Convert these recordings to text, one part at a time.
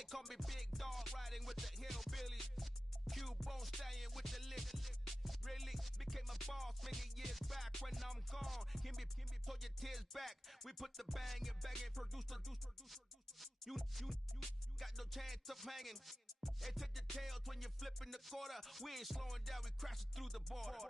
They call me Big Dog, riding with the hillbillies. Cubone staying with the lick. Really became a boss many years back. When I'm gone, give me, pull your tears back. We put the bang and produce. You got no chance of hanging. They take the tails when you're flipping the quarter. We ain't slowing down, we crashing through the border.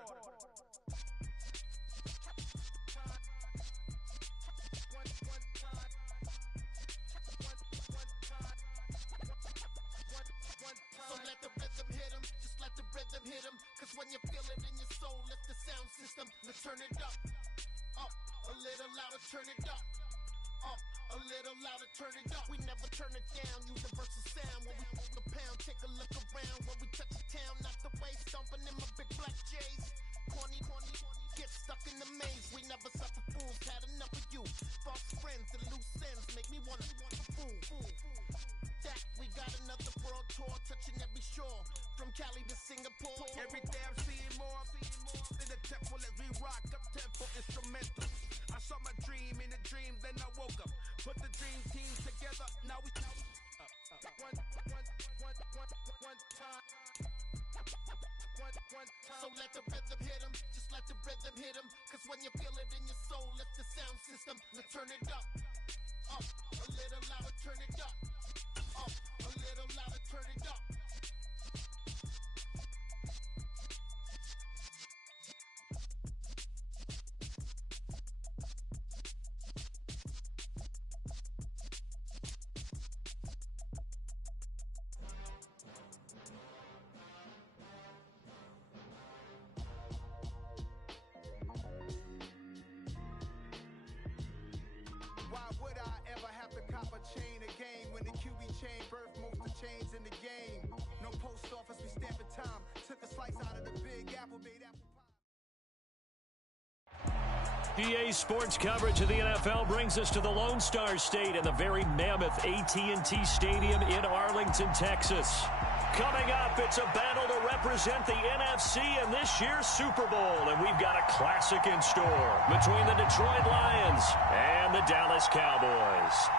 So let the rhythm hit 'em, just let the rhythm hit 'em. Cause when you feel it in your soul, lift the sound system. Let's turn it up, a little louder, turn it up, a little louder, turn it up. We never turn it down, universal sound. When we move the pound, take a look around. When we touch the town, not the way, stomping in my big black J's. Corny, get stuck in the maze. We never suffer fools, had enough of you. False friends and loose ends make me wanna fool. That we got another world tour, touching every shore, from Cali to Singapore. Every day I'm seeing more in the temple as we rock up tempo instrumental. I saw my dream in a dream, then I woke up. Put the dream team together, now we one time. So let the rhythm hit 'em, just let the rhythm hit 'em. Cause when you feel it in your soul, lift the sound system. Let's turn it up, a little louder, turn it up, a little louder, turn it up. Why would I ever have to cop a chain again when the QB chain birthed most of the chains in the game? No post office, we stamping time. Took a slice out of the big apple, made apple pie. EA Sports coverage of the NFL brings us to the Lone Star State in the very mammoth AT&T Stadium in Arlington, Texas. Coming up, it's a battle to represent the NFC in this year's Super Bowl, and we've got a classic in store between the Detroit Lions and the Dallas Cowboys.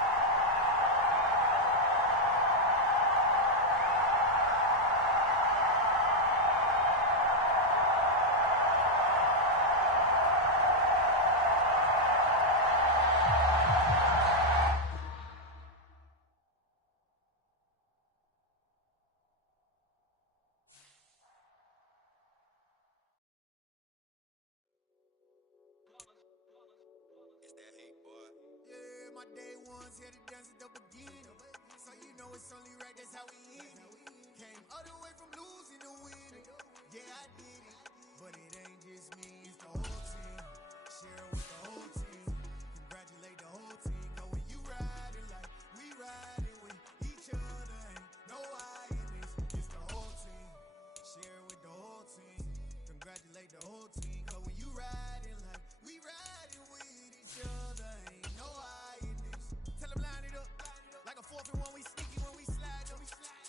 Yeah, my day ones here to dance at the beginning. So you know it's only right, that's how we end it. Came all the way from losing to winning. Yeah, I did it. But it ain't just me, it's the whole team. Share it with the whole team. Congratulate the whole team. Cause when you riding like we riding with each other, ain't no I in this. It's the whole team. Share it with the whole team. Congratulate the whole team. Cause when you riding like we riding with each other, ain't no I in this. Tell them line it up. Like a 4th and 1, we sneaky when we slide up.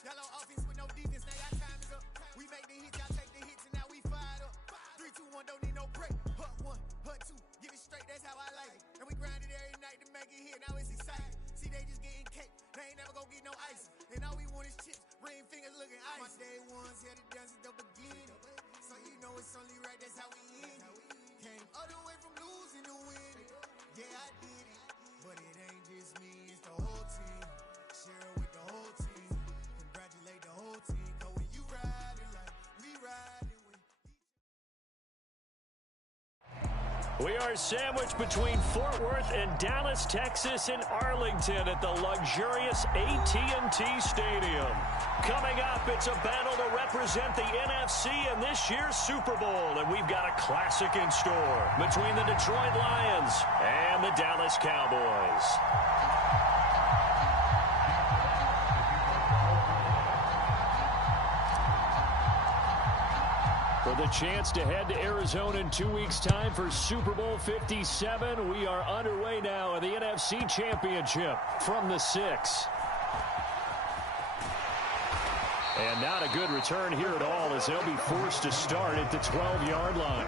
Y'all on offense with no defense, now y'all time is up. We make the hits, y'all take the hits, and now we fired up. 3, 2, 1, don't need no break. Hut 1, hut 2, give it straight, that's how I like it. And we grind it every night to make it hit, now it's exciting. See, they just getting cake, they ain't never gonna get no ice. And all we want is chips, ring fingers looking ice. My day ones here to dance at the beginning. So you know it's only right, that's how we end it. Came all the way from losing to winning. Yeah, I did it. But it ain't just me, it's the whole team. Share it with the whole team. Congratulate the whole team. Cause when you riding like we riding with We are sandwiched between Fort Worth and Dallas, Texas, in Arlington at the luxurious AT&T Stadium. Coming up, it's a battle to represent the NFC in this year's Super Bowl, and we've got a classic in store between the Detroit Lions and the Dallas Cowboys. For the chance to head to Arizona in 2 weeks' time for Super Bowl 57, we are underway now in the NFC Championship from the 6. And not a good return here at all as they'll be forced to start at the 12-yard line.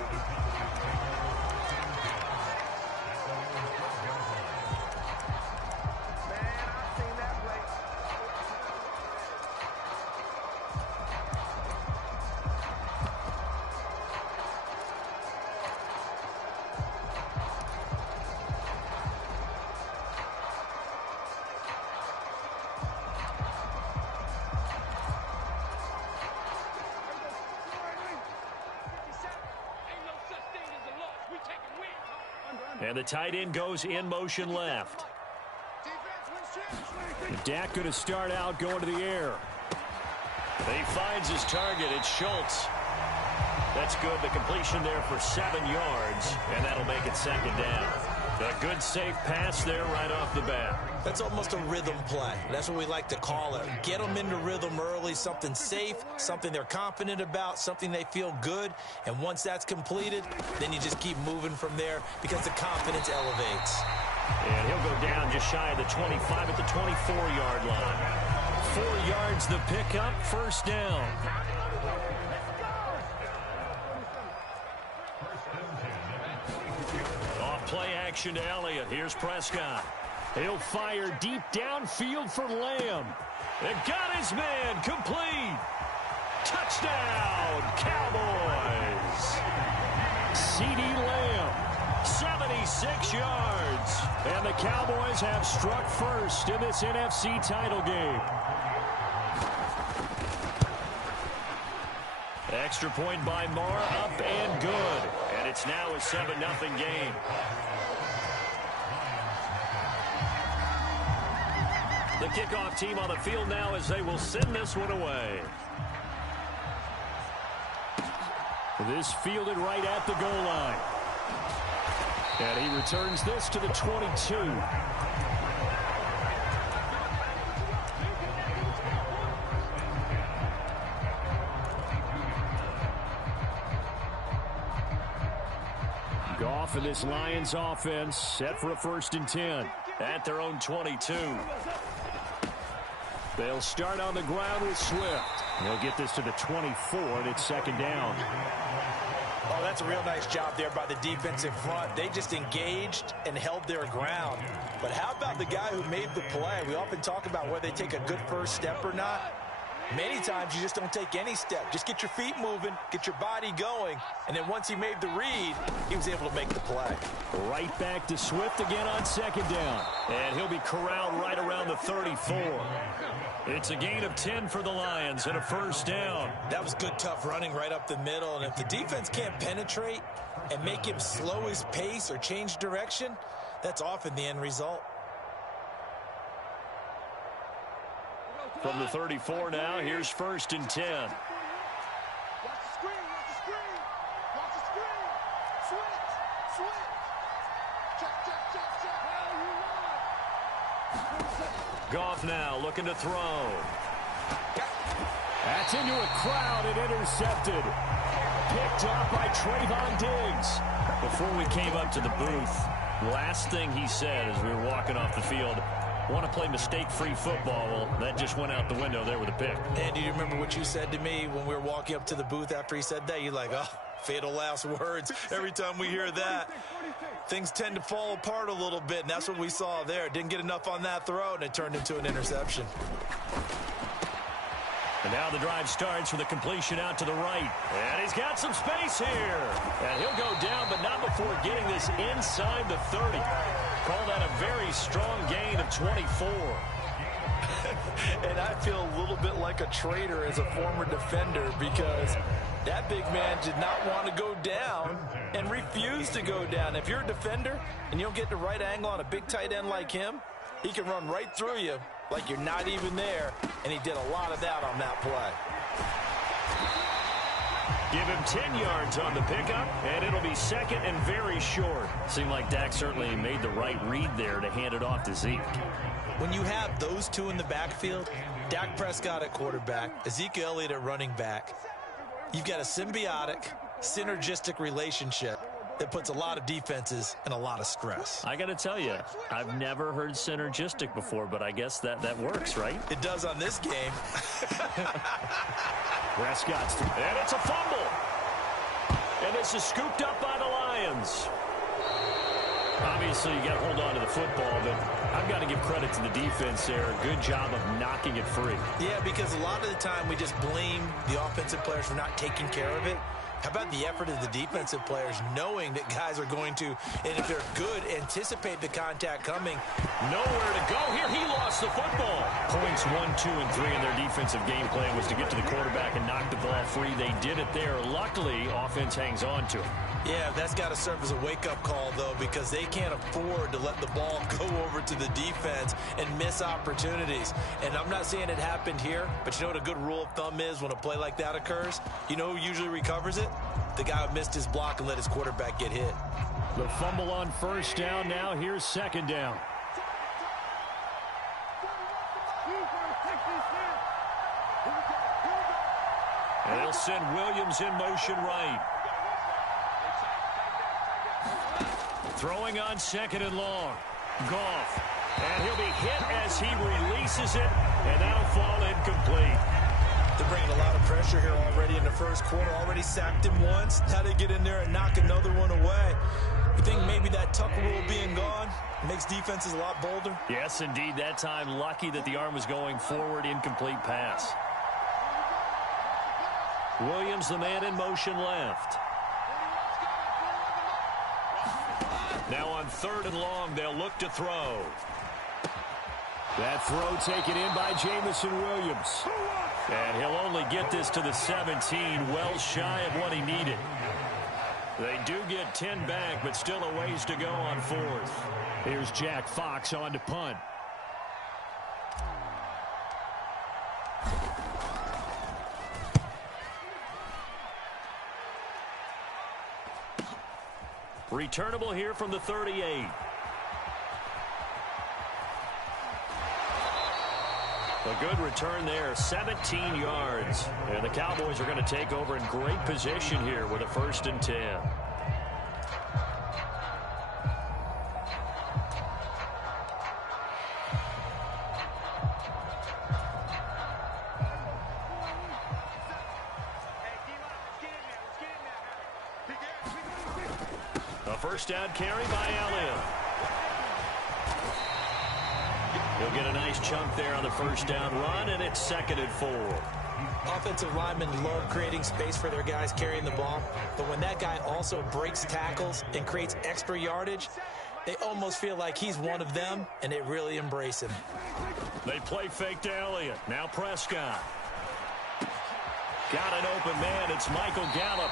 And the tight end goes in motion left. Dak going to start out going to the air. He finds his target. It's Schultz. That's good. The completion there for 7 yards, and that'll make it second down. A good, safe pass there right off the bat. That's almost a rhythm play. That's what we like to call it. Get them into rhythm early, something safe, something they're confident about, something they feel good. And once that's completed, then you just keep moving from there because the confidence elevates. And he'll go down just shy of the 25 at the 24-yard line. 4 yards the pickup, first down. Off play action to Elliott. Here's Prescott. He'll fire deep downfield for Lamb. It got his man complete. Touchdown, Cowboys. C.D. Lamb, 76 yards. And the Cowboys have struck first in this NFC title game. Extra point by Marr, up and good. And it's now a 7-0 game. The kickoff team on the field now as they will send this one away. This fielded right at the goal line. And he returns this to the 22. Goff and this Lions offense set for a 1st and 10 at their own 22. They'll start on the ground with Swift. They'll get this to the 24, and it's second down. Oh, that's a real nice job there by the defensive front. They just engaged and held their ground. But how about the guy who made the play? We often talk about whether they take a good first step or not. Many times you just don't take any step. Just get your feet moving, get your body going, and then once he made the read, he was able to make the play. Right back to Swift again on second down. And he'll be corralled right around the 34. It's a gain of 10 for the Lions and a first down. That was good, tough running right up the middle. And if the defense can't penetrate and make him slow his pace or change direction, that's often the end result. From the 34 now, here's 1st and 10. Watch the screen, watch the screen, watch the screen. Switch. Check. Goff now looking to throw. That's into a crowd and intercepted. Picked up by Trayvon Diggs. Before we came up to the booth, last thing he said as we were walking off the field, want to play mistake-free football. Well, that just went out the window there with a pick. And do you remember what you said to me when we were walking up to the booth after he said that? You're like, oh, fatal last words. Every time we hear that, things tend to fall apart a little bit, and that's what we saw there. Didn't get enough on that throw, and it turned into an interception. And now the drive starts with a completion out to the right. And he's got some space here. And he'll go down, but not before getting this inside the 30. Call that a very strong gain of 24. And I feel a little bit like a traitor as a former defender because that big man did not want to go down and refused to go down. If you're a defender and you don't get the right angle on a big tight end like him, he can run right through you like you're not even there, and he did a lot of that on that play. Give him 10 yards on the pickup, and it'll be second and very short. Seemed like Dak certainly made the right read there to hand it off to Zeke. When you have those two in the backfield, Dak Prescott at quarterback, Ezekiel Elliott at running back, you've got a symbiotic, synergistic relationship that puts a lot of defenses in a lot of stress. I got to tell you, I've never heard synergistic before, but I guess that works, right? It does on this game. Prescott's, and it's a fumble. And this is scooped up by the Lions. Obviously, you got to hold on to the football, but I've got to give credit to the defense there. Good job of knocking it free. Yeah, because a lot of the time we just blame the offensive players for not taking care of it. How about the effort of the defensive players knowing that guys are going to, and if they're good, anticipate the contact coming. Nowhere to go here. He lost the football. Points 1, 2, and 3 in their defensive game plan was to get to the quarterback and knock the ball free. They did it there. Luckily, offense hangs on to it. Yeah, that's got to serve as a wake-up call, though, because they can't afford to let the ball go over to the defense and miss opportunities. And I'm not saying it happened here, but you know what a good rule of thumb is when a play like that occurs? You know who usually recovers it? The guy who missed his block and let his quarterback get hit. The fumble on first down now. Here's second down. And they'll send Williams in motion right. Throwing on second and long. Goff. And he'll be hit as he releases it, and that'll fall incomplete. They're bringing a lot of pressure here already in the first quarter. Already sacked him once. Now they get in there and knock another one away. You think maybe that tuck rule being gone makes defenses a lot bolder? Yes, indeed. That time, lucky that the arm was going forward. Incomplete pass. Williams, the man in motion left. Now on third and long, they'll look to throw. That throw taken in by Jamison Williams. And he'll only get this to the 17, well shy of what he needed. They do get 10 back, but still a ways to go on fourth. Here's Jack Fox on to punt. Returnable here from the 38. A good return there, 17 yards. And the Cowboys are going to take over in great position here with a 1st and 10. A first down carry by Elliott. He'll get a nice chunk there on the first down run, and it's 2nd and 4. Offensive linemen love creating space for their guys carrying the ball, but when that guy also breaks tackles and creates extra yardage, they almost feel like he's one of them, and they really embrace him. They play fake to Elliott. Now Prescott. Got an open man. It's Michael Gallup.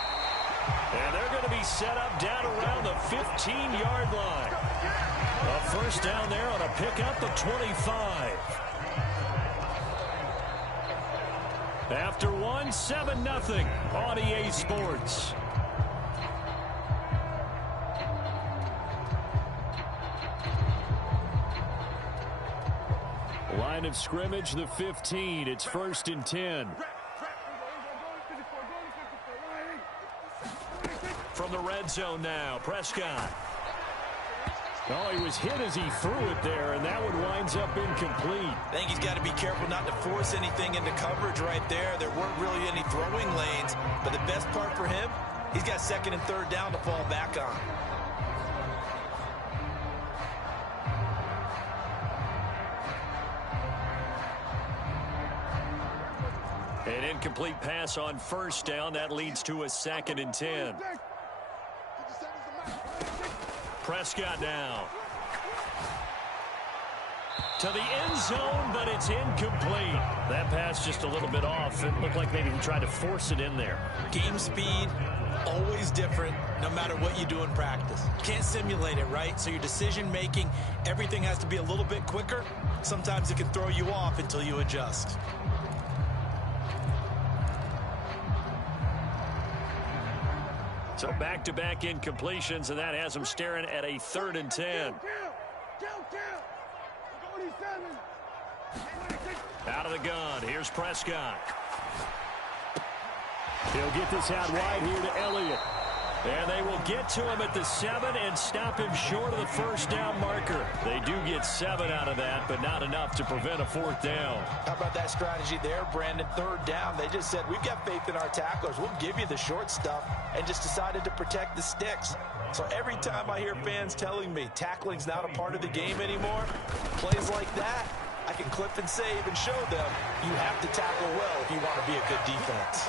And they're going to be set up down around the 15-yard line. A first down there on a pickup of 25. After one, 7-0 on EA Sports. Line of scrimmage, the 15. It's 1st and 10. From the red zone now, Prescott. Oh, he was hit as he threw it there, and that one winds up incomplete. I think he's got to be careful not to force anything into coverage right there. There weren't really any throwing lanes, but the best part for him, he's got 2nd and 3rd down to fall back on. An incomplete pass on first down. That leads to a 2nd and 10. Prescott now. To the end zone, but it's incomplete. That pass just a little bit off. It looked like maybe he tried to force it in there. Game speed, always different, no matter what you do in practice. Can't simulate it, right? So your decision-making, everything has to be a little bit quicker. Sometimes it can throw you off until you adjust. So back-to-back incompletions, and that has them staring at a 3rd and 10. Out of the gun, here's Prescott. He'll get this out wide here to Elliott. And they will get to him at the 7 and stop him short of the first down marker. They do get 7 out of that, but not enough to prevent a 4th down. How about that strategy there, Brandon? 3rd down. They just said, we've got faith in our tacklers. We'll give you the short stuff, and just decided to protect the sticks. So every time I hear fans telling me tackling's not a part of the game anymore, plays like that, I can clip and save and show them you have to tackle well if you want to be a good defense.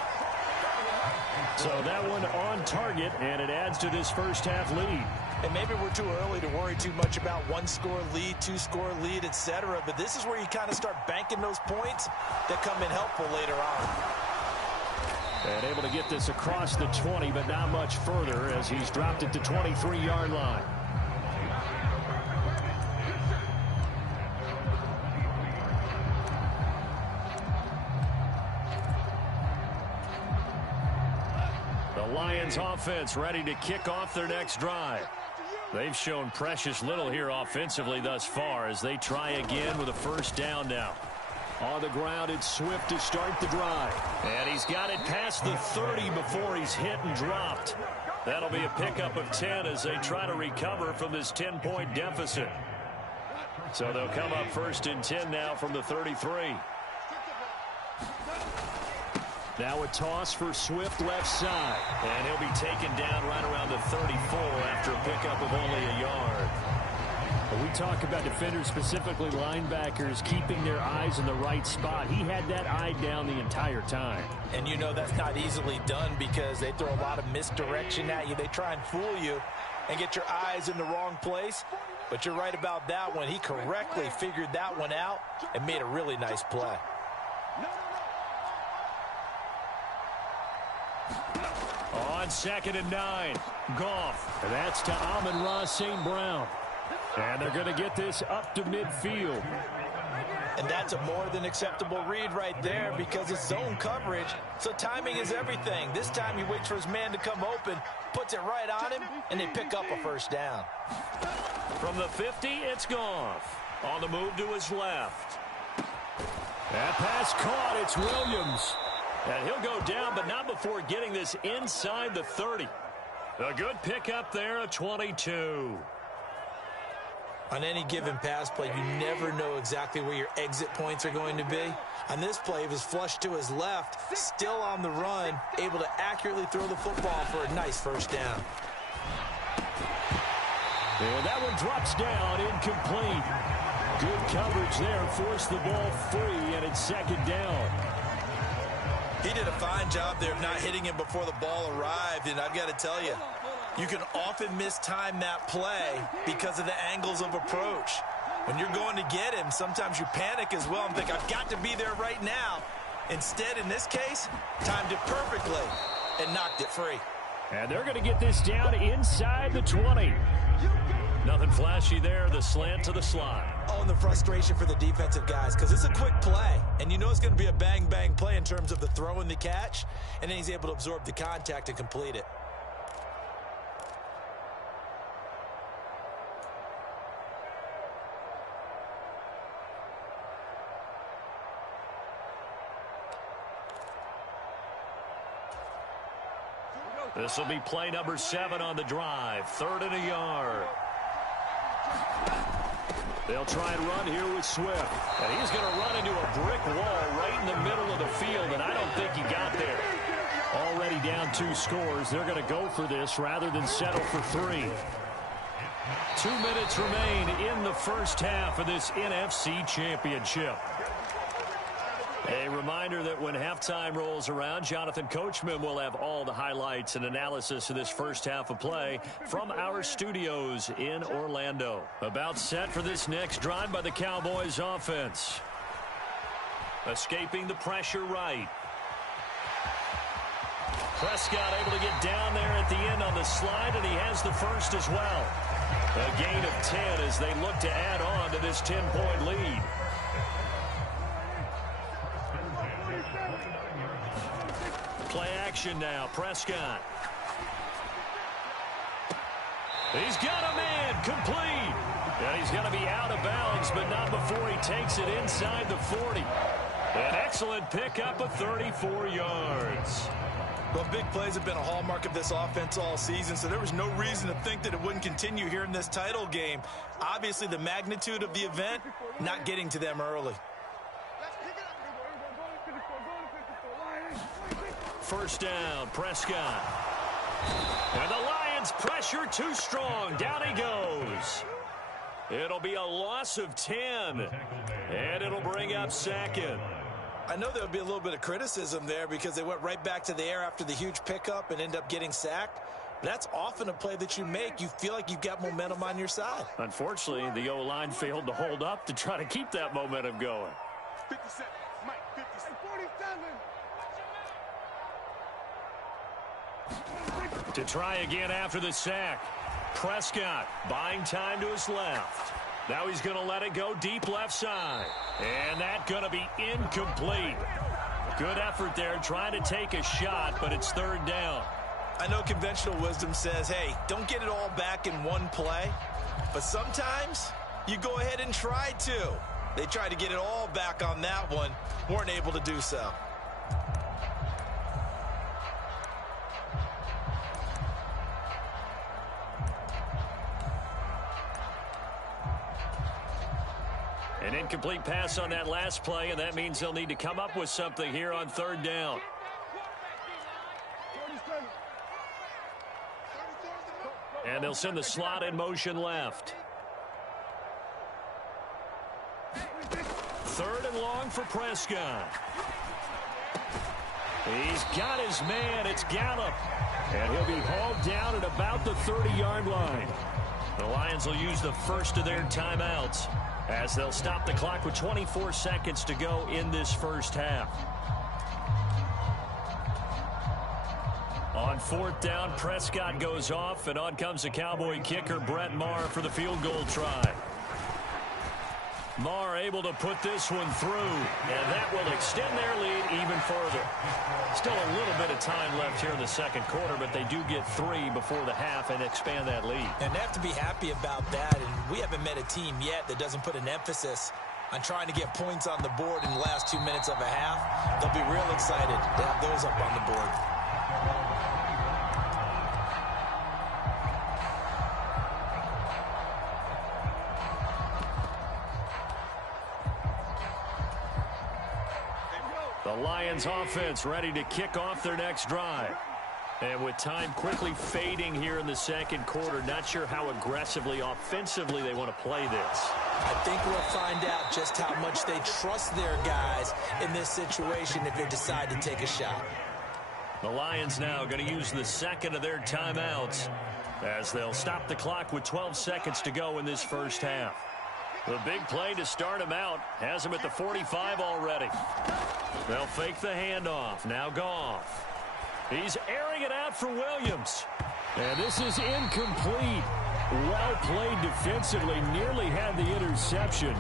So that one on target, and it adds to this first half lead. And maybe we're too early to worry too much about one-score lead, two-score lead, etc. But this is where you kind of start banking those points that come in helpful later on. And able to get this across the 20, but not much further as he's dropped it to 23-yard line. The Lions offense ready to kick off their next drive. They've shown precious little here offensively thus far as they try again with a first down now. On the ground, it's Swift to start the drive. And he's got it past the 30 before he's hit and dropped. That'll be a pickup of 10 as they try to recover from this 10-point deficit. So they'll come up first and 10 now from the 33. Now a toss for Swift left side. And he'll be taken down right around the 34 after a pickup of only a yard. We talk about defenders, specifically linebackers, keeping their eyes in the right spot. He had that eye down the entire time. And you know that's not easily done because they throw a lot of misdirection at you. They try and fool you and get your eyes in the wrong place. But you're right about that one. He correctly figured that one out and made a really nice play. On 2nd and 9, Goff. And that's to Amon-Ra St. Brown. And they're going to get this up to midfield. And that's a more than acceptable read right there because it's zone coverage, so timing is everything. This time he waits for his man to come open, puts it right on him, and they pick up a first down. From the 50, it's Goff. On the move to his left. That pass caught. It's Williams. And he'll go down, but not before getting this inside the 30. A good pickup there, a 22. On any given pass play, you never know exactly where your exit points are going to be. On this play, he was flushed to his left, still on the run, able to accurately throw the football for a nice first down. And that one drops down, incomplete. Good coverage there, forced the ball free, and it's 2nd down. He did a fine job there of not hitting him before the ball arrived, and I've got to tell you, you can often mistime that play because of the angles of approach. When you're going to get him, sometimes you panic as well and think, I've got to be there right now. Instead, in this case, timed it perfectly and knocked it free. And they're going to get this down inside the 20. Nothing flashy there, the slant to the slot. Oh, and the frustration for the defensive guys because it's a quick play. And you know it's going to be a bang-bang play in terms of the throw and the catch. And then he's able to absorb the contact and complete it. This will be play number 7 on the drive. 3rd and a yard. They'll try and run here with Swift. And he's going to run into a brick wall right in the middle of the field, and I don't think he got there. Already down 2 scores. They're going to go for this rather than settle for 3. 2 minutes remain in the first half of this NFC Championship. A reminder that when halftime rolls around, Jonathan Coachman will have all the highlights and analysis of this first half of play from our studios in Orlando. About set for this next drive by the Cowboys offense. Escaping the pressure right. Prescott able to get down there at the end on the slide, and he has the first as well. A gain of 10 as they look to add on to this 10-point lead. Play action now, Prescott. He's got a man, complete. And he's going to be out of bounds, but not before he takes it inside the 40. An excellent pickup of 34 yards. Well, big plays have been a hallmark of this offense all season, so there was no reason to think that it wouldn't continue here in this title game. Obviously, the magnitude of the event, not getting to them early. First down, Prescott. And the Lions pressure too strong. Down he goes. It'll be a loss of 10. And it'll bring up 2nd. I know there would be a little bit of criticism there because they went right back to the air after the huge pickup and end up getting sacked. That's often a play that you make. You feel like you've got momentum on your side. Unfortunately, the O-line failed to hold up to try to keep that momentum going. 57, Mike, 57. 47. To try again after the sack. Prescott buying time to his left. Now he's going to let it go deep left side. And that's going to be incomplete. Good effort there trying to take a shot, but it's third down. I know conventional wisdom says, hey, don't get it all back in one play. But sometimes you go ahead and try to. They tried to get it all back on that one. Weren't able to do so. An incomplete pass on that last play, and that means they'll need to come up with something here on third down. And they'll send the slot in motion left. Third and long for Prescott. He's got his man. It's Gallup. And he'll be hauled down at about the 30-yard line. The Lions will use the first of their timeouts as they'll stop the clock with 24 seconds to go in this first half. On fourth down, Prescott goes off, and on comes the Cowboy kicker, Brett Maher, for the field goal try. Maher able to put this one through, and that will extend their lead even further. Still a little bit of time left here in the second quarter, but they do get 3 before the half and expand that lead. And they have to be happy about that, and we haven't met a team yet that doesn't put an emphasis on trying to get points on the board in the last 2 minutes of a half. They'll be real excited to have those up on the board. The Lions offense ready to kick off their next drive. And with time quickly fading here in the second quarter, not sure how aggressively, offensively they want to play this. I think we'll find out just how much they trust their guys in this situation if they decide to take a shot. The Lions now going to use the second of their timeouts as they'll stop the clock with 12 seconds to go in this first half. The big play to start him out has him at the 45 already. They'll fake the handoff. Now Goff. He's airing it out for Williams. And this is incomplete. Well played defensively. Nearly had the interception,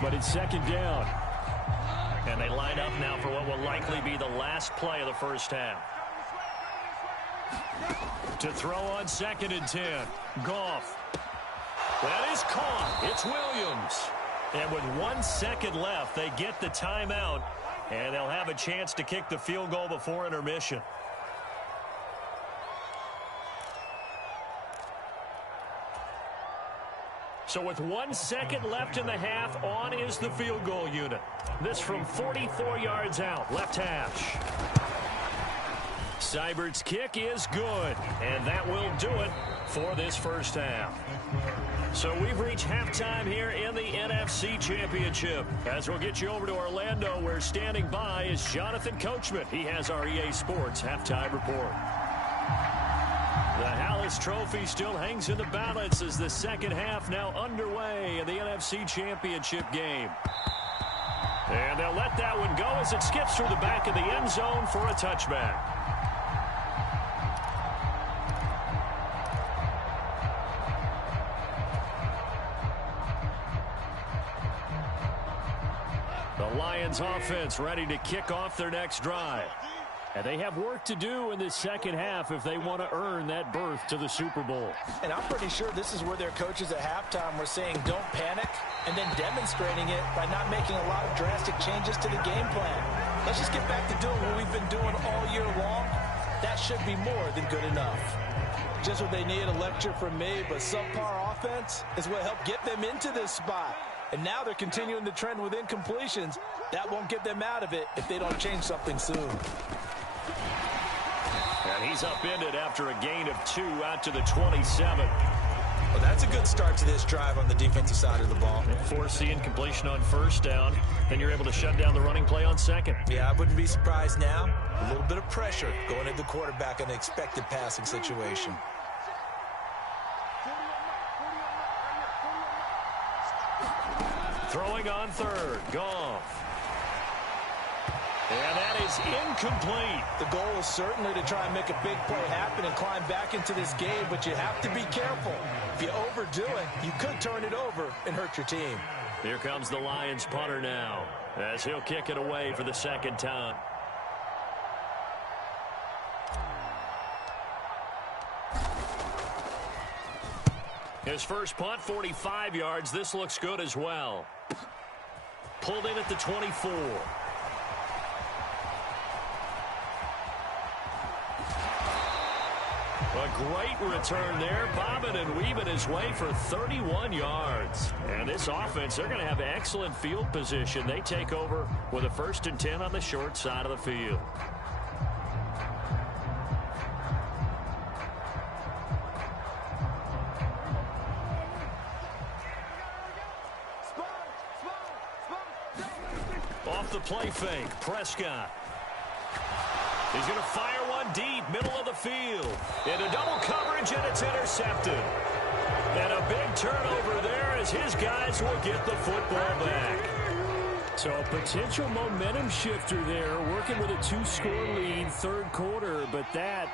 but it's second down. And they line up now for what will likely be the last play of the first half. To throw on 2nd and 10. Goff. That is caught. It's Williams. And with 1 second left, they get the timeout, and they'll have a chance to kick the field goal before intermission. So with 1 second left in the half, on is the field goal unit. This from 44 yards out, left hash. Seibert's kick is good, and that will do it for this first half. So we've reached halftime here in the NFC Championship. As we'll get you over to Orlando, where standing by is Jonathan Coachman. He has our EA Sports halftime report. The Hallis Trophy still hangs in the balance as the second half now underway in the NFC Championship game. And they'll let that one go as it skips through the back of the end zone for a touchback. The Lions offense ready to kick off their next drive. And they have work to do in this second half if they want to earn that berth to the Super Bowl. And I'm pretty sure this is where their coaches at halftime were saying don't panic, and then demonstrating it by not making a lot of drastic changes to the game plan. Let's just get back to doing what we've been doing all year long. That should be more than good enough. Just what they need, a lecture from me, but subpar offense is what helped get them into this spot. And now they're continuing the trend with incompletions. That won't get them out of it if they don't change something soon. And he's upended after a gain of 2 out to the 27. Well, that's a good start to this drive on the defensive side of the ball. Force the incompletion on first down, then you're able to shut down the running play on second. Yeah, I wouldn't be surprised now. A little bit of pressure going into the quarterback in an expected passing situation. Throwing on third, Goff. And that is incomplete. The goal is certainly to try and make a big play happen and climb back into this game, but you have to be careful. If you overdo it, you could turn it over and hurt your team. Here comes the Lions punter now, as he'll kick it away for the second time. His first punt, 45 yards. This looks good as well. Pulled in at the 24. A great return there, bobbing and weaving his way for 31 yards. And this offense, they're going to have excellent field position. They take over with a 1st and 10 on the short side of the field. Off the play fake, Prescott. He's going to fire one deep, middle of the field. Into double coverage, and it's intercepted. And a big turnover there as his guys will get the football back. So a potential momentum shifter there, working with a 2-score lead, third quarter, but that,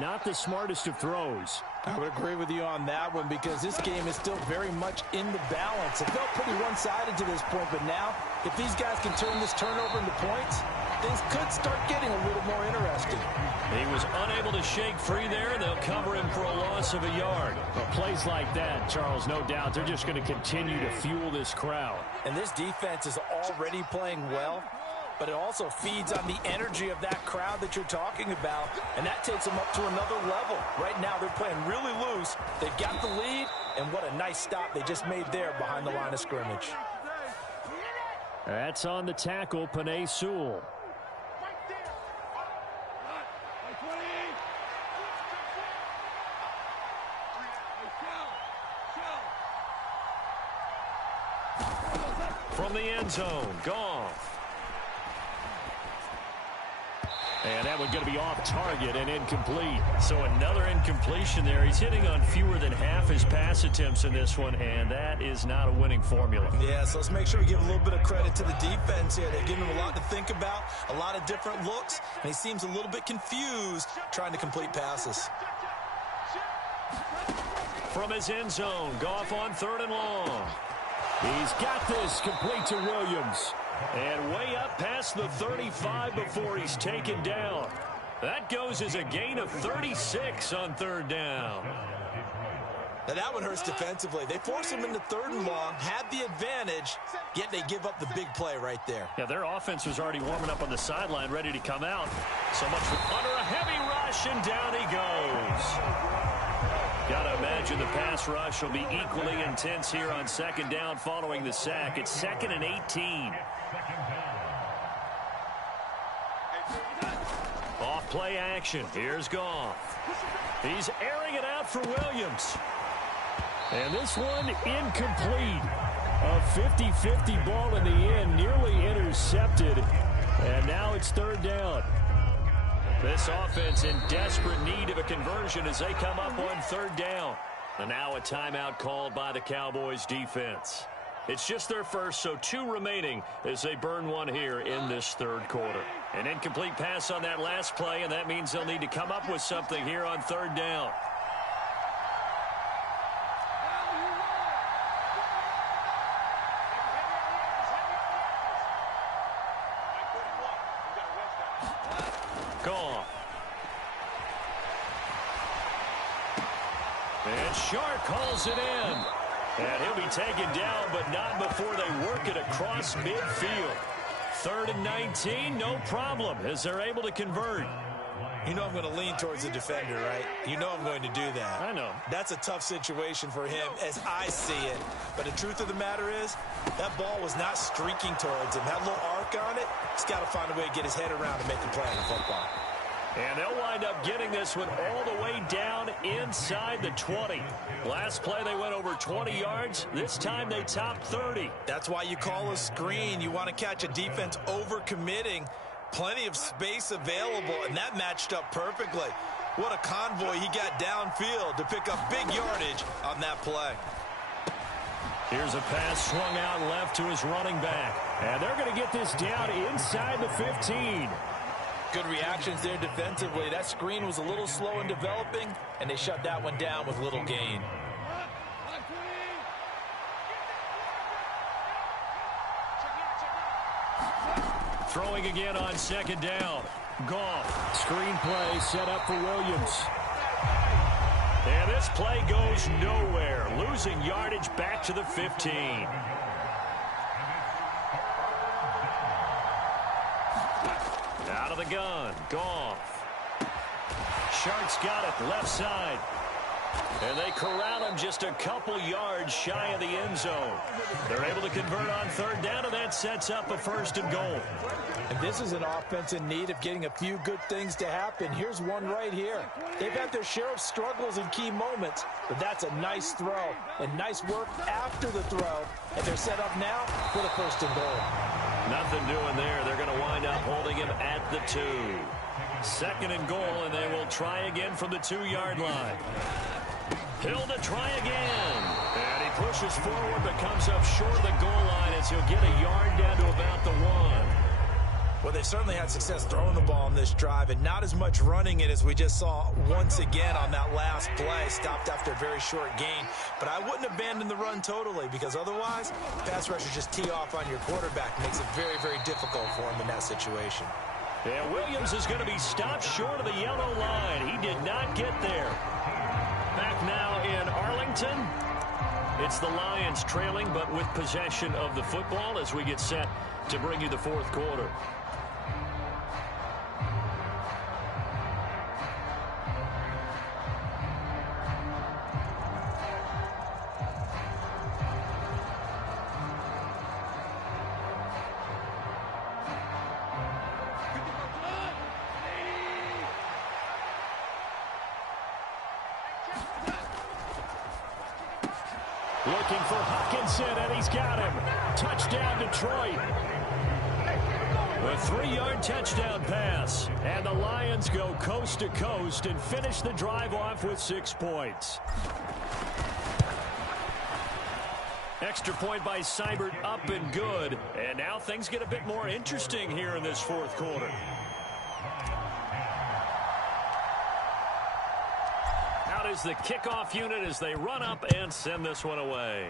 not the smartest of throws. I would agree with you on that one because this game is still very much in the balance. It felt pretty one-sided to this point, but now, if these guys can turn this turnover into points, things could start getting a little more interesting. He was unable to shake free there. They'll cover him for a loss of a yard. But plays like that, Charles, no doubt, they're just going to continue to fuel this crowd. And this defense is already playing well, but it also feeds on the energy of that crowd that you're talking about, and that takes them up to another level. Right now, they're playing really loose. They've got the lead, and what a nice stop they just made there behind the line of scrimmage. That's on the tackle, Penei Sewell. From the end zone, Goff. And that one's going to be off target and incomplete. So another incompletion there. He's hitting on fewer than half his pass attempts in this one, and that is not a winning formula. Yeah, so let's make sure we give a little bit of credit to the defense here. They're giving him a lot to think about, a lot of different looks, and he seems a little bit confused trying to complete passes. From his end zone, Goff on 3rd and long. He's got this, complete to Williams. And way up past the 35 before he's taken down. That goes as a gain of 36 on 3rd down. Now that one hurts defensively. They force him into 3rd and long, had the advantage, yet they give up the big play right there. Yeah, their offense was already warming up on the sideline, ready to come out. So much for under a heavy rush, and down he goes. Got to imagine the pass rush will be equally intense here on 2nd down following the sack. It's 2nd and 18. Off play action. Here's Goff. He's airing it out for Williams. And this one incomplete. A 50-50 ball in the end, nearly intercepted. And now it's 3rd down. This offense in desperate need of a conversion as they come up on 3rd down. And now a timeout called by the Cowboys defense. It's just their first, so 2 remaining as they burn one here in this 3rd quarter. An incomplete pass on that last play, and that means they'll need to come up with something here on 3rd down. Goff. And Shark calls it in. And he'll be taken down, but not before they work it across midfield. 3rd and 19, no problem, as they're able to convert. You know I'm going to lean towards the defender, right? You know I'm going to do that. I know. That's a tough situation for him as I see it. But the truth of the matter is, that ball was not streaking towards him. That little arc on it, he's got to find a way to get his head around and make the play on the football. And they'll wind up getting this one all the way down inside the 20. Last play, they went over 20 yards. This time, they topped 30. That's why you call a screen. You want to catch a defense over-committing. Plenty of space available, and that matched up perfectly. What a convoy he got downfield to pick up big yardage on that play. Here's a pass swung out left to his running back. And they're going to get this down inside the 15. Good reactions there defensively. That screen was a little slow in developing, and they shut that one down with little gain. Throwing again on second down. Goff. Screen play set up for Williams. And this play goes nowhere. Losing yardage back to the 15. Out of the gun. Goff. Shark's got it left side. And they corral him just a couple yards shy of the end zone. They're able to convert on third down, and that sets up a 1st and goal. And this is an offense in need of getting a few good things to happen. Here's one right here. They've had their share of struggles in key moments, but that's a nice throw and nice work after the throw. And they're set up now for the 1st and goal. Nothing doing there. They're going to wind up holding him at the 2. 2nd and goal, and they will try again from the 2-yard line. Hill to try again. And he pushes forward but comes up short of the goal line as he'll get a yard down to about the 1. Well, they've certainly had success throwing the ball on this drive and not as much running it as we just saw once again on that last play. Stopped after a very short gain. But I wouldn't abandon the run totally because otherwise, pass rushers just tee off on your quarterback. Makes it very, very difficult for him in that situation. Yeah, Williams is going to be stopped short of the yellow line. He did not get there. Back now in Arlington. It's the Lions trailing, but with possession of the football as we get set to bring you the 4th quarter. Looking for Hutchinson, and he's got him. Touchdown, Detroit. A 3-yard touchdown pass. And the Lions go coast to coast and finish the drive off with 6 points. Extra point by Seibert, up and good. And now things get a bit more interesting here in this 4th quarter. Out is the kickoff unit as they run up and send this one away.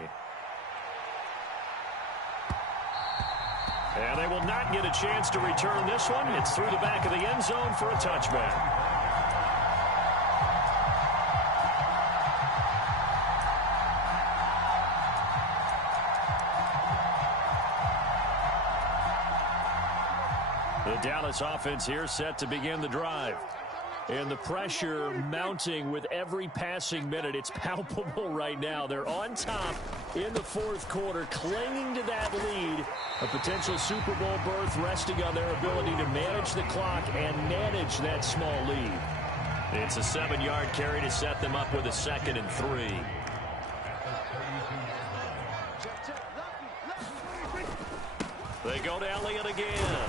And they will not get a chance to return this one. It's through the back of the end zone for a touchback. The Dallas offense here set to begin the drive. And the pressure mounting with every passing minute. It's palpable right now. They're on top in the 4th quarter, clinging to that lead. A potential Super Bowl berth resting on their ability to manage the clock and manage that small lead. It's a 7-yard carry to set them up with a 2nd and 3. They go to Elliott again.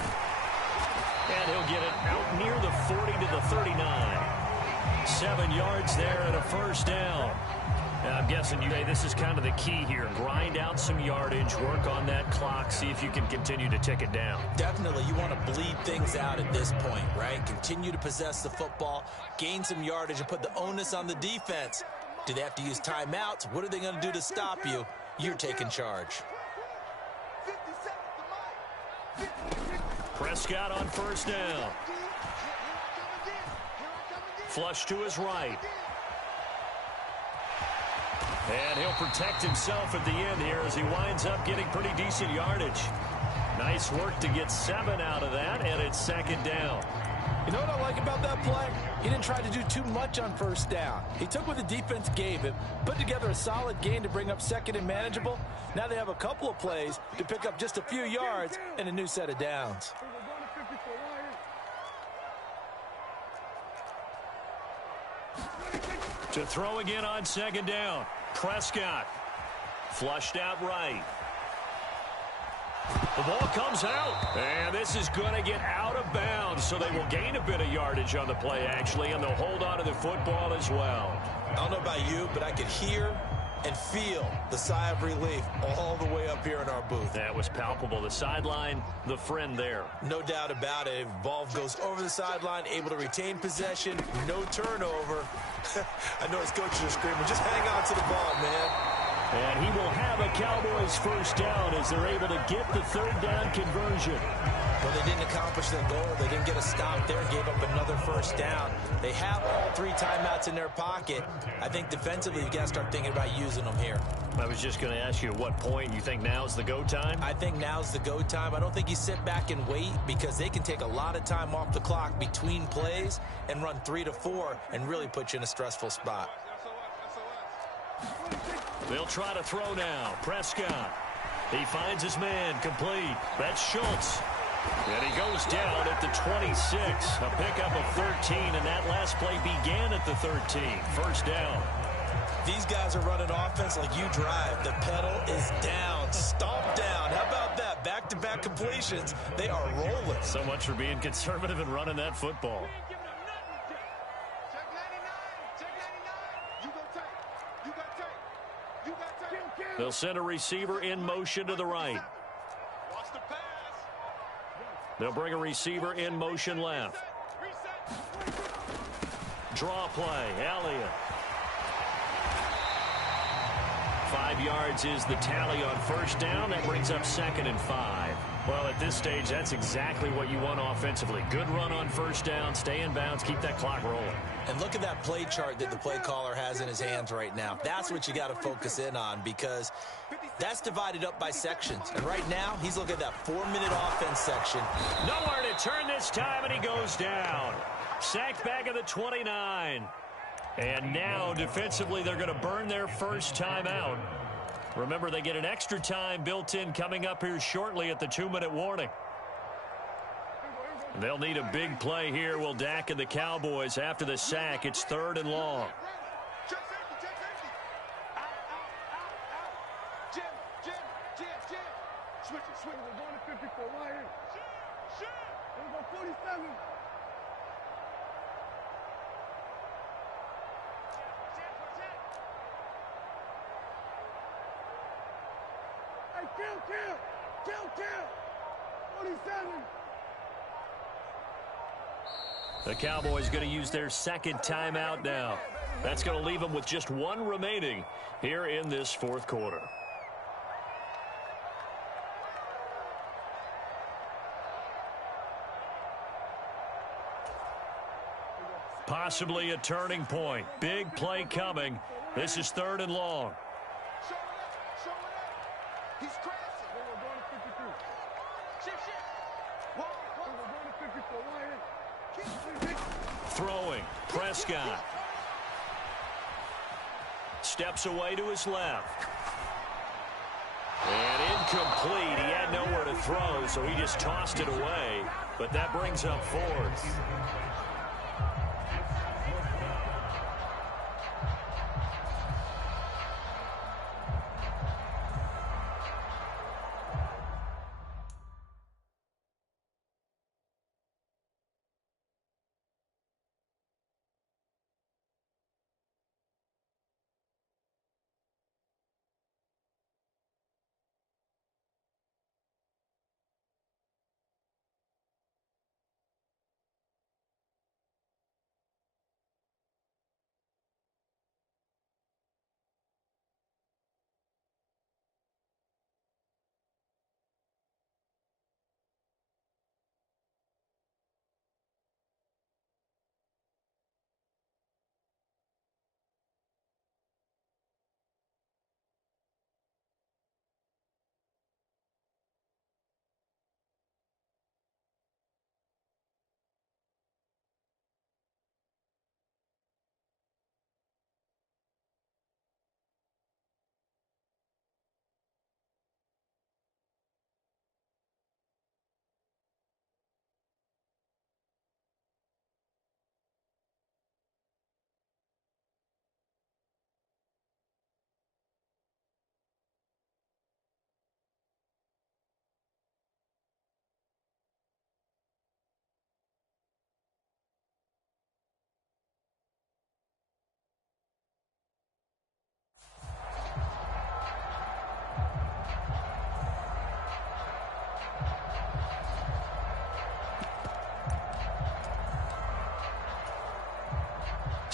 And he'll get it out near the 40 to the 39. 7 yards there and a 1st down. And I'm guessing this is kind of the key here. Grind out some yardage, work on that clock, see if you can continue to tick it down. Definitely. You want to bleed things out at this point, right? Continue to possess the football, gain some yardage, and put the onus on the defense. Do they have to use timeouts? What are they going to do to stop you? You're taking charge. Prescott on 1st down. Flush to his right. And he'll protect himself at the end here as he winds up getting pretty decent yardage. Nice work to get 7 out of that, and it's 2nd down. You know what I like about that play? He didn't try to do too much on 1st down. He took what the defense gave him, put together a solid gain to bring up 2nd and manageable. Now they have a couple of plays to pick up just a few yards and a new set of downs. To throw again on second down. Prescott. Flushed out right. The ball comes out, and this is going to get out of bounds, so they will gain a bit of yardage on the play, actually, and they'll hold on to the football as well. I don't know about you, but I could hear and feel the sigh of relief all the way up here in our booth. That was palpable. The sideline, the friend there. No doubt about it. Ball goes over the sideline, able to retain possession, no turnover. I know his coaches are screaming, just hang on to the ball, man. And he will have a Cowboys first down as they're able to get the third down conversion. Well, they didn't accomplish their goal. They didn't get a stop there, gave up another first down. They have all 3 timeouts in their pocket. I think defensively, you've got to start thinking about using them here. I was just going to ask you at what point you think now's the go time? I think now's the go time. I don't think you sit back and wait because they can take a lot of time off the clock between plays and run 3 to 4 and really put you in a stressful spot. They'll try to throw now. Prescott. He finds his man complete. That's Schultz. And he goes down at the 26. A pickup of 13, and that last play began at the 13. First down. These guys are running offense like you drive. The pedal is down, stomp down. How about that? Back-to-back completions. They are rolling. So much for being conservative and running that football. They'll send a receiver in motion to the right. They'll bring a receiver in motion left. Draw play, Elliott. 5 yards is the tally on first down. That brings up 2nd and 5. Well, at this stage, that's exactly what you want offensively. Good run on first down, stay in bounds, keep that clock rolling. And look at that play chart that the play caller has in his hands right now. That's what you got to focus in on because that's divided up by sections. And right now, he's looking at that 4-minute offense section. Nowhere to turn this time, and he goes down. Sacked back at the 29. And now, defensively, they're going to burn their first time out. Remember, they get an extra time built in coming up here shortly at the 2-minute warning. They'll need a big play here, will Dak and the Cowboys. After the sack, it's 3rd and long. Switch it. We're going to 54 right here. We're going 47. Hey, kill. 47. The Cowboys going to use their 2nd timeout now. That's going to leave them with just 1 remaining here in this 4th quarter. Possibly a turning point. Big play coming. This is 3rd and long. He's crashing. We're going to 53. Shift. We're going to 54 right here. Throwing. Prescott. Steps away to his left. And incomplete. He had nowhere to throw, so he just tossed it away. But that brings up 4th.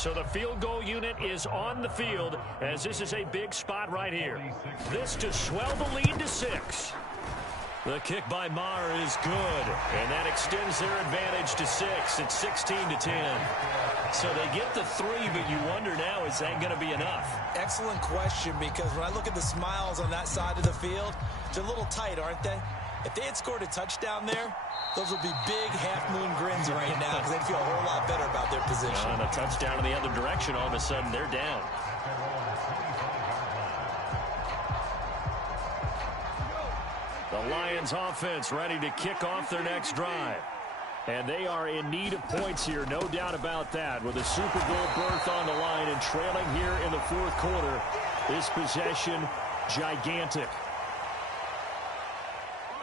So the field goal unit is on the field as this is a big spot right here. This to swell the lead to 6. The kick by Maher is good, and that extends their advantage to 6. It's 16-10. So they get the 3, but you wonder now, is that going to be enough? Excellent question, because when I look at the smiles on that side of the field, they're a little tight, aren't they? If they had scored a touchdown there, those would be big half-moon grins right now because they'd feel a whole lot better about their position. And a touchdown in the other direction, all of a sudden they're down. The Lions offense ready to kick off their next drive. And they are in need of points here, no doubt about that. With a Super Bowl berth on the line and trailing here in the fourth quarter, this possession gigantic.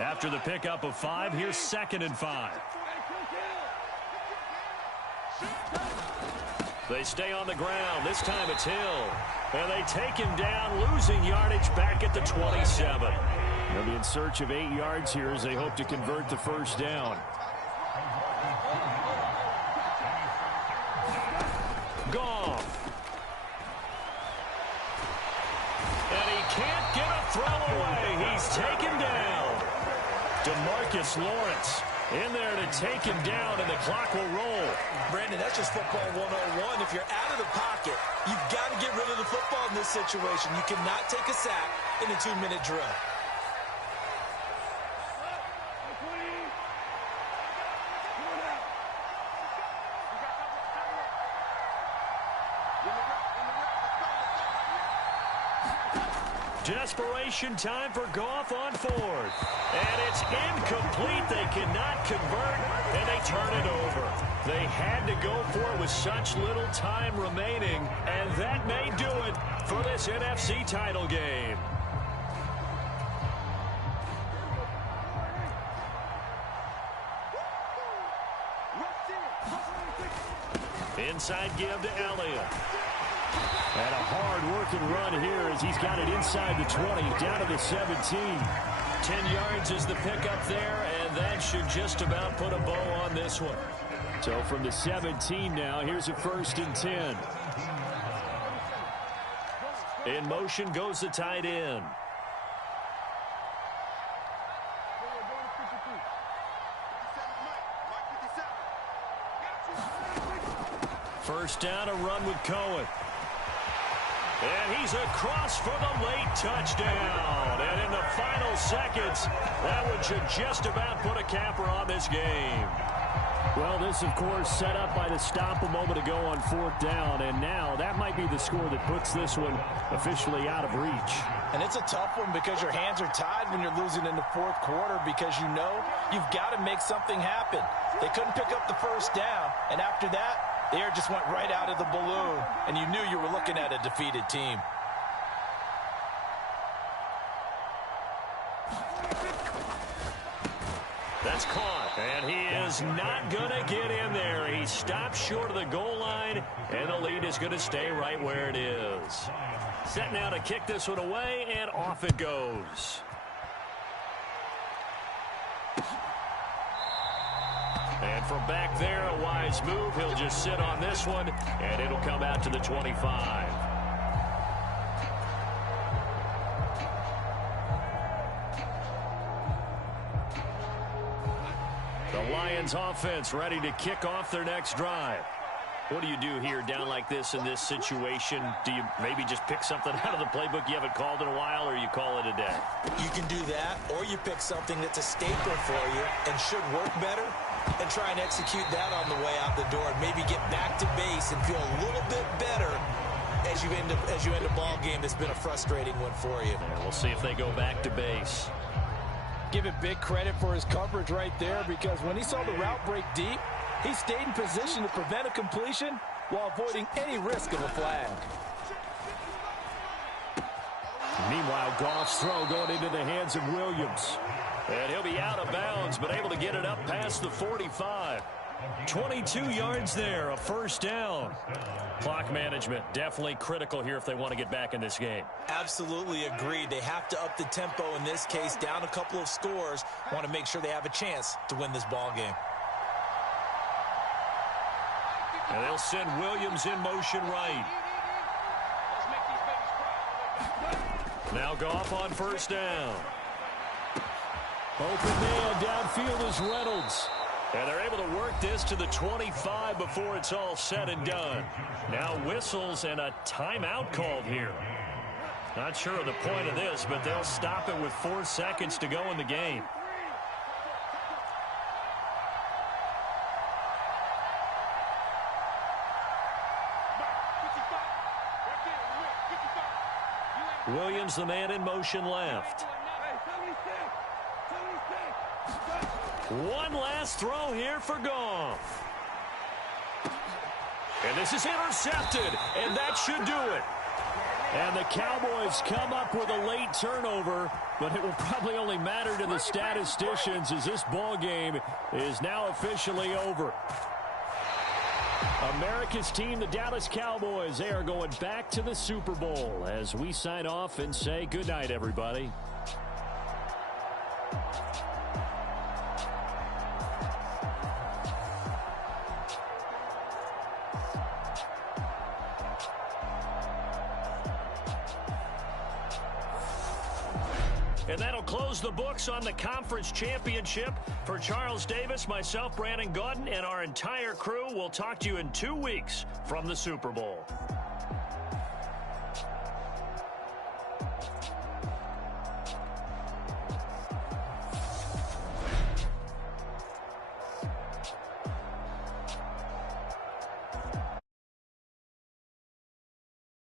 After the pickup of 5, here's 2nd and 5. They stay on the ground. This time it's Hill. And they take him down, losing yardage back at the 27. They'll be in search of 8 yards here as they hope to convert the first down. Goff. And he can't get a throw away. He's taken down. DeMarcus Lawrence in there to take him down, and the clock will roll. Brandon, that's just football 101. If you're out of the pocket, you've got to get rid of the football in this situation. You cannot take a sack in a 2-minute drill. Desperation time for Goff on 4th. And it's incomplete. They cannot convert, and they turn it over. They had to go for it with such little time remaining, and that may do it for this NFC title game. Inside give to Elliott. And a hard-working run here as he's got it inside the 20, down to the 17. 10 yards is the pickup there, and that should just about put a bow on this one. So from the 17 now, here's a 1st and 10. In motion goes the tight end. First down, a run with Cohen. And he's across for the late touchdown. And in the final seconds, that one should just about put a capper on this game. Well, this, of course, set up by the stop a moment ago on 4th down. And now that might be the score that puts this one officially out of reach. And it's a tough one because your hands are tied when you're losing in the 4th quarter because you know you've got to make something happen. They couldn't pick up the first down. And after that, the air just went right out of the balloon, and you knew you were looking at a defeated team. That's caught, and he is not going to get in there. He stops short of the goal line, and the lead is going to stay right where it is. Set now to kick this one away, and off it goes. And from back there, a wise move. He'll just sit on this one, and it'll come out to the 25. The Lions offense ready to kick off their next drive. What do you do here down like this in this situation? Do you maybe just pick something out of the playbook you haven't called in a while, or you call it a day? You can do that, or you pick something that's a staple for you and should work better, and try and execute that on the way out the door and maybe get back to base and feel a little bit better as you end a ball game that's been a frustrating one for you. And we'll see if they go back to base. Give it big credit for his coverage right there, because when he saw the route break deep, he stayed in position to prevent a completion while avoiding any risk of a flag. Meanwhile, Goff's throw going into the hands of Williams. And he'll be out of bounds, but able to get it up past the 45. 22 yards there, a first down. Clock management definitely critical here if they want to get back in this game. Absolutely agreed. They have to up the tempo in this case, down a couple of scores. Want to make sure they have a chance to win this ball game. And they'll send Williams in motion right. Now Goff on first down. Open man downfield is Reynolds. And they're able to work this to the 25 before it's all said and done. Now whistles and a timeout called here. Not sure of the point of this, but they'll stop it with 4 seconds to go in the game. Williams, the man in motion left. One last throw here for Goff. And this is intercepted, and that should do it. And the Cowboys come up with a late turnover, but it will probably only matter to the statisticians as this ball game is now officially over. America's team, the Dallas Cowboys, they are going back to the Super Bowl as we sign off and say goodnight, everybody. And that'll close the books on the conference championship. For Charles Davis, myself, Brandon Gaudin, and our entire crew, we'll talk to you in 2 weeks from the Super Bowl.